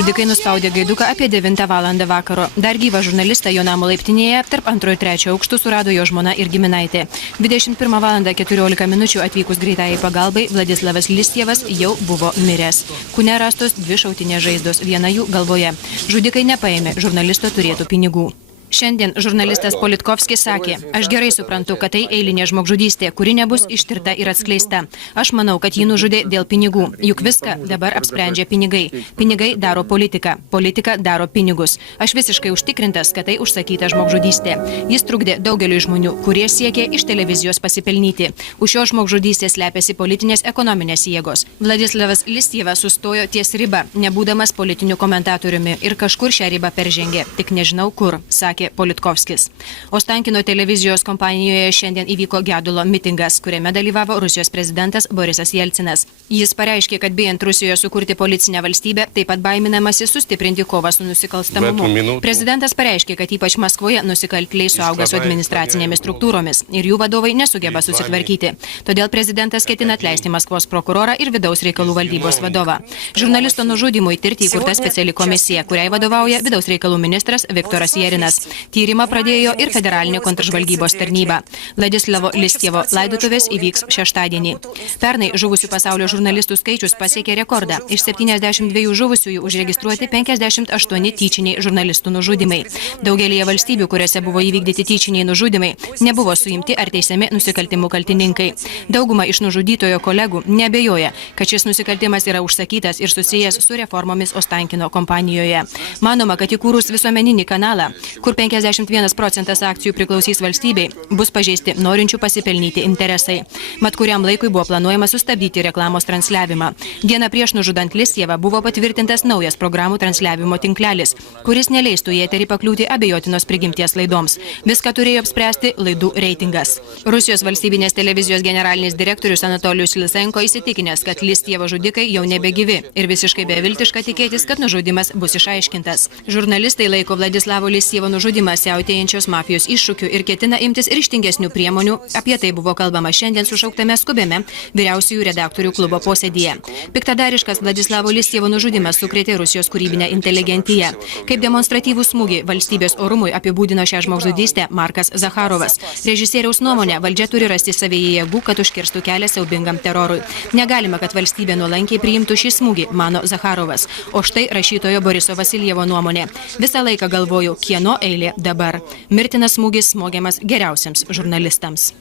Žudikai nuspaudė gaiduką apie 9 valandą vakaro. Dar gyvą žurnalistą jo namo laiptinėje tarp 2 ir 3 aukštų surado jo žmona ir giminaitė. 21 valandą 14 minučių atvykus greitajai pagalbai Vladislavas Listjevas jau buvo miręs. Kūne rastos 2 šautinės žaizdos, viena jų galvoje. Žudikai nepaėmė žurnalisto turėtų pinigų. Šiandien žurnalistas Politkovskis sakė, aš gerai suprantu, kad tai eilinė žmogžudystė, kuri nebus ištirta ir atskleista. Aš manau, kad jį nužudė dėl pinigų, juk viską dabar apsprendžia pinigai. Pinigai daro politiką, politika daro pinigus. Aš visiškai užtikrintas, kad tai užsakyta žmogžudystė. Jis trukdė daugeliu žmonių, kurie siekė iš televizijos pasipelnyti. Už šio žmogžudystės slepiasi politinės ekonominės jėgos. Vladislavas Listjevas sustojo ties ribą, nebūdamas politiniu komentatoriumi ir kažkur šią ribą peržengė, tik nežinau kur, sakė Politkovskis. Ostankino televizijos kompanijoje šiandien įvyko gedulo mitingas, kuriame dalyvavo Rusijos prezidentas Borisas Jelcinas. Jis pareiškė, kad bijant Rusijoje sukurti policinę valstybę, taip pat baiminamasi sustiprinti kovą su nusikalstamumu. Prezidentas pareiškė, kad ypač Maskvoje nusikaltėliai suauga su administracinėmis struktūromis ir jų vadovai nesugeba susitvarkyti. Todėl prezidentas ketina atleisti Maskvos prokurorą ir vidaus reikalų valdybos vadovą. Žurnalisto nužudymui tirti įkurta speciali komisija, kuriai vadovauja vidaus reikalų ministras Viktoras Jerinas. Tyrimą pradėjo ir federalinė kontržvalgybos tarnyba. Vladislavo Listjevo laidotuvės įvyks šeštadienį. Pernai žuvusių pasaulio žurnalistų skaičius pasiekė rekordą. Iš 72 žuvusiųjų užregistruoti 58 tyčiniai žurnalistų nužudymai. Daugelėje valstybių, kuriuose buvo įvykdyti tyčiniai nužudymai, nebuvo suimti ar teisiami nusikaltimų kaltininkai. Dauguma iš nužudytojo kolegų neabejoja, kad šis nusikaltimas yra užsakytas ir susijęs su reformomis Ostankino kompanijoje. Manoma, kad įkūrus visuomeninį kanalą, kur 51% akcijų priklausys valstybei, bus pažeisti norinčių pasipelnyti interesai. Mat kuriam laikui buvo planuojama sustabdyti reklamos transliavimą. Dieną prieš nužudant Listjevą buvo patvirtintas naujas programų transliavimo tinklelis, kuris neleistų į eterį pakliūti abejotinos prigimties laidoms. Viską turėjo apspręsti laidų reitingas. Rusijos valstybinės televizijos generalinis direktorius Anatolijus Lisenko įsitikinęs, kad Listjevo žudikai jau nebegyvi ir visiškai beviltiška tikėtis, kad nužudymas bus išaiškintas. Žurnalistai laiko Vladislavo Listjevo nužudymą siautėjančios mafijos iššūkių ir ketina imtis ryžtingesnių priemonių. Apie tai buvo kalbama šiandien sušauktame skubiame vyriausiųjų redaktorių klubo posėdyje. Piktadariškas Vladislavo Listjevo nužudymas sukrėtė Rusijos kūrybinę inteligentiją. Kaip demonstratyvų smūgį valstybės orumui apibūdino šią žmogžudystę Markas Zacharovas. Režisieriaus nuomonė, valdžia turi rasti savyje jėgų, kad užkirstų kelią siaubingam terorui. Negalima, kad valstybė nuolankiai priimtų šį smūgį, mano Zacharovas. O štai rašytojo Boriso Vasiljevo nuomonė. Visą laiką galvojau, kieno eilė dabar. Mirtinas smūgis smogiamas geriausiams žurnalistams.